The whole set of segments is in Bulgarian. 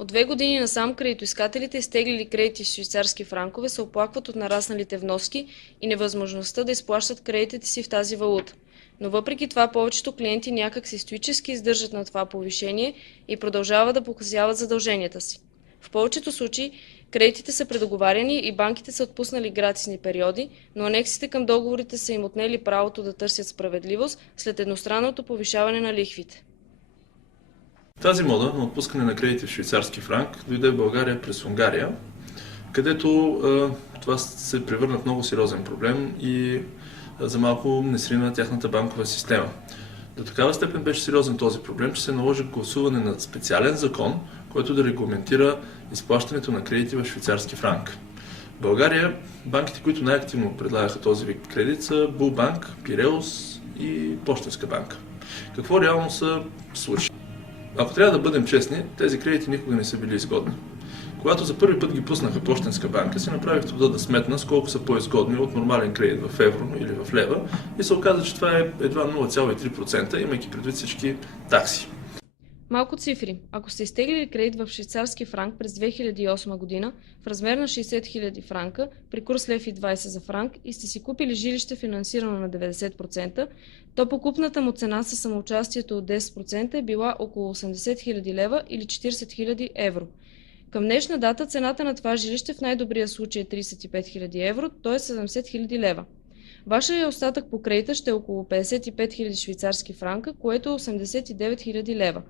От 2 години насам кредитоискателите, изтеглили кредити в швейцарски франкове, се оплакват от нарасналите вноски и невъзможността да изплащат кредитите си в тази валута. Но въпреки това повечето клиенти някак си стоически издържат на това повишение и продължават да погасяват задълженията си. В повечето случаи кредитите са предоговаряни и банките са отпуснали гратисни периоди, но анексите към договорите са им отнели правото да търсят справедливост след едностранното повишаване на лихвите. Тази мода на отпускане на кредити в швейцарски франк дойде в България през Унгария, където това се превърна в много сериозен проблем и за малко не срина тяхната банкова система. До такава степен беше сериозен този проблем, че се наложи гласуване на специален закон, който да регламентира изплащането на кредити в швейцарски франк. В България банките, които най-активно предлагаха този вид кредит, са Булбанк, Пиреус и Пощенска банка. Какво реално са случи? Ако трябва да бъдем честни, тези кредити никога не са били изгодни. Когато за първи път ги пуснаха Пощенска банка, си направих труда да сметна с колко са по-изгодни от нормален кредит в евро или в лева и се оказа, че това е едва 0,3%, имайки предвид всички такси. Малко цифри. Ако сте изтеглили кредит в швейцарски франк през 2008 година в размер на 60 000 франка при курс лев и 20 за франк и сте си купили жилище финансирано на 90%, то покупната му цена със самоучастието от 10% е била около 80 000 лева или 40 000 евро. Към днешна дата цената на това жилище в най-добрия случай е 35 000 евро, т.е. 70 000 лева. Вашият остатък по кредита ще е около 55 000 швейцарски франка, което е 89 000 лева.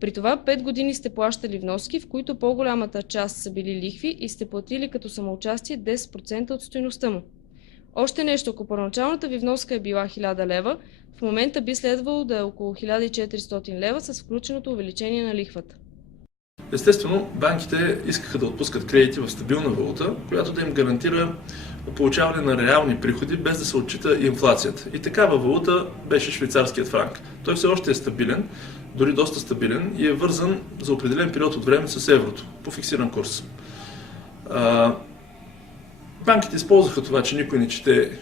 При това 5 години сте плащали вноски, в които по-голямата част са били лихви и сте платили като самоучастие 10% от стойността му. Още нещо, ако първоначалната ви вноска е била 1000 лева, в момента би следвало да е около 1400 лева с включеното увеличение на лихвата. Естествено, банките искаха да отпускат кредити в стабилна валута, която да им гарантира получаване на реални приходи, без да се отчита инфлацията. И такава валута беше швейцарският франк. Той все още е стабилен, дори доста стабилен и е вързан за определен период от време с еврото, по фиксиран курс. Банките използваха това, че никой не чете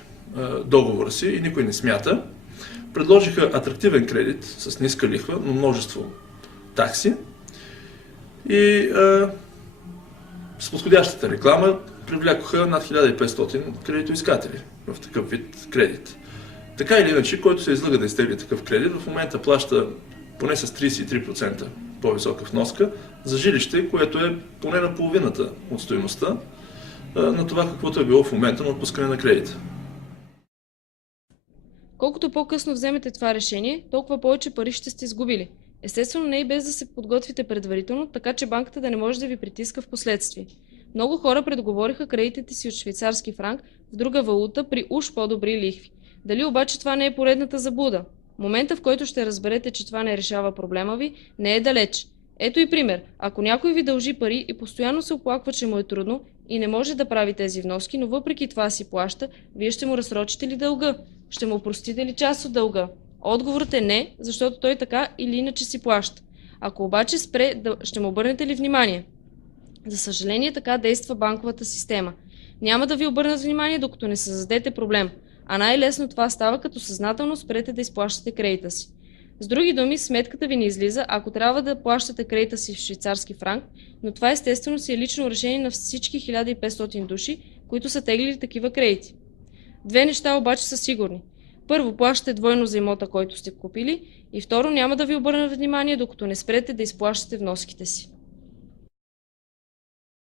договора си и никой не смята. Предложиха атрактивен кредит с ниска лихва, но множество такси. И с подходящата реклама привлякоха над 1500 кредитоискатели в такъв вид кредит. Така или иначе, който се излага да изтегли такъв кредит, в момента плаща поне с 33% по-висока вноска за жилище, което е поне на половината от стойността на това, каквото е било в момента на отпускане на кредита. Колкото по-късно вземете това решение, толкова повече пари ще сте изгубили. Естествено, не и без да се подготвите предварително, така че банката да не може да ви притиска в последствие. Много хора предоговориха кредитите си от швейцарски франк в друга валута при уж по-добри лихви. Дали обаче това не е поредната заблуда? Момента, в който ще разберете, че това не решава проблема ви, не е далеч. Ето и пример. Ако някой ви дължи пари и постоянно се оплаква, че му е трудно и не може да прави тези вноски, но въпреки това си плаща, вие ще му разсрочите ли дълга? Ще му простите ли част от дълга? Отговорът е не, защото той така или иначе си плаща. Ако обаче спре, ще му обърнете ли внимание? За съжаление, така действа банковата система. Няма да ви обърнат внимание, докато не създадете проблем, а най-лесно това става, като съзнателно спрете да изплащате кредита си. С други думи, сметката ви не излиза, ако трябва да плащате кредита си в швейцарски франк, но това естествено си е лично решение на всички 1500 души, които са теглили такива кредити. Две неща обаче са сигурни. Първо, плащате двойно за имота, който сте купили, и второ, няма да ви обърнат внимание, докато не спрете да изплащате вноските си.